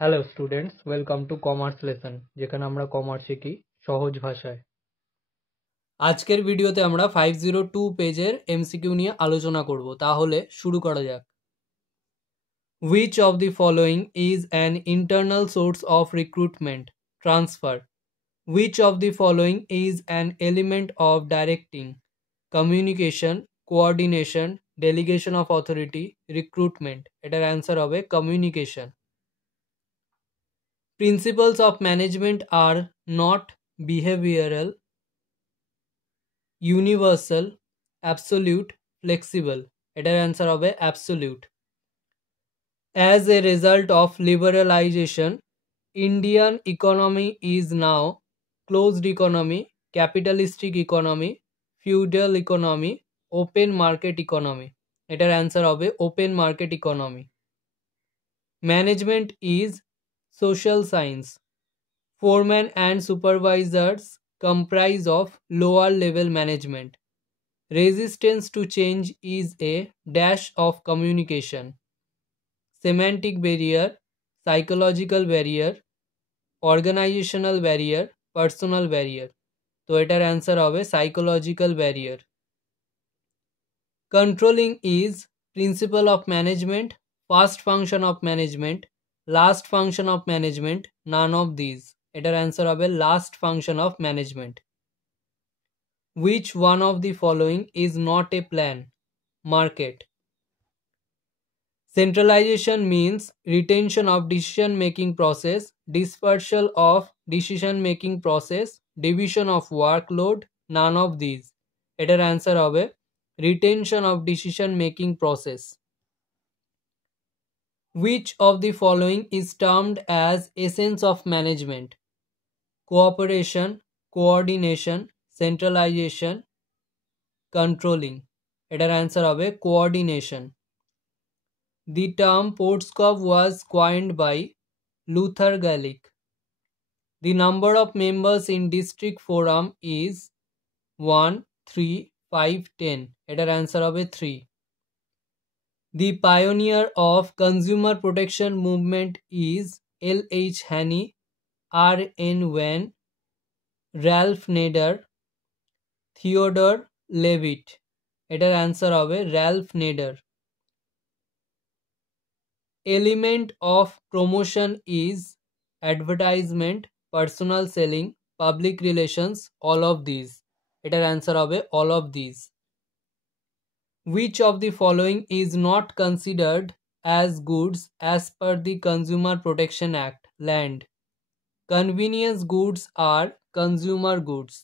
Hello students, welcome to commerce lesson, যেখানে আমরা commerce শিখি সহজ ভাষায়। আজকের ভিডিওতে আমরা 502 পেজের এমসিকিউ নিয়ে আলোচনা করব। তাহলে শুরু করা যাক। Which of the following is an internal source of recruitment? Transfer. Which of the following is an element of directing? Communication, coordination, delegation of authority, recruitment. এটার অ্যান্সার হবে communication. Principles of management are not behavioral, universal, absolute, flexible. এটার answer হবে absolute. As a result of liberalization, Indian economy is now closed economy, capitalistic economy, feudal economy, open market economy. এটার answer হবে open market economy. Management is social science. Foremen and supervisors comprise of lower level management. Resistance to change is a dash of communication. Semantic barrier, psychological barrier, organizational barrier, personal barrier. তো এটার answer হবে psychological barrier. Controlling is principle of management, first function of management, last function of management, none of these. এটার answer হবে last function of management. Which one of the following is not a plan? Market. Centralization means retention of decision making process, dispersal of decision making process, division of workload, none of these. এটার answer হবে retention of decision making process. Which of the following is termed as essence of management? Cooperation, coordination, centralization, controlling. এটার answer হবে coordination. The term Portskov was coined by Luther Gallic. The number of members in district forum is 1, 3, 5, 10. এটার answer হবে 3. The pioneer of consumer protection movement is L.H. Haney, R.N. Wen, Ralph Nader, Theodore Levitt. এটার answer হবে Ralph Nader. Element of promotion is advertisement, personal selling, public relations, all of these. এটার answer হবে all of these. Which of the following is not considered as goods as per the Consumer Protection Act? Land. Convenience goods are consumer goods.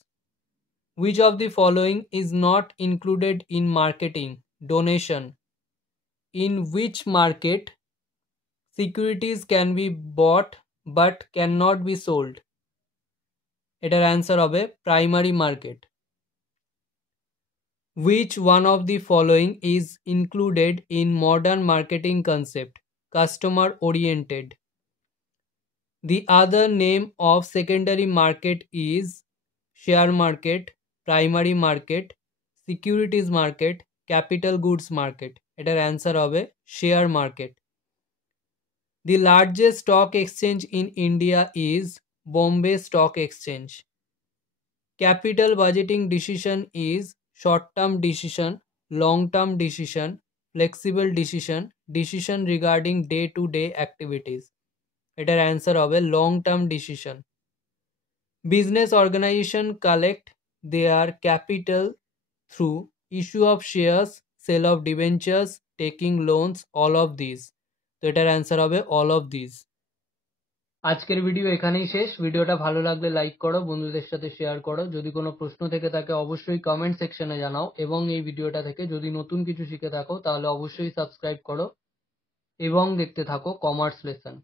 Which of the following is not included in marketing? Donation. In which market securities can be bought but cannot be sold? এটার answer হবে primary market. Which one of the following is included in modern marketing concept? Customer oriented. The other name of secondary market is share market, primary market, securities market, capital goods market. এটার answer হবে share market. The largest stock exchange in India is Bombay Stock Exchange. Capital budgeting decision is short-term decision, long-term decision, flexible decision, decision regarding day-to-day activities. এটার answer হবে long-term decision. Business organization collect their capital through issue of shares, sale of debentures, taking loans, all of these. তো এটার answer হবে all of these. আজকের video এখানেই শেষ। ভিডিওটা ভালো লাগলে লাইক করো, বন্ধুদের সাথে শেয়ার করো। যদি কোনো প্রশ্ন থেকে থাকে অবশ্যই কমেন্ট সেকশনে জানাও, এবং এই ভিডিওটা থেকে যদি নতুন কিছু শিখে থাকো তাহলে অবশ্যই সাবস্ক্রাইব করো এবং দেখতে থাকো কমার্স লেসন।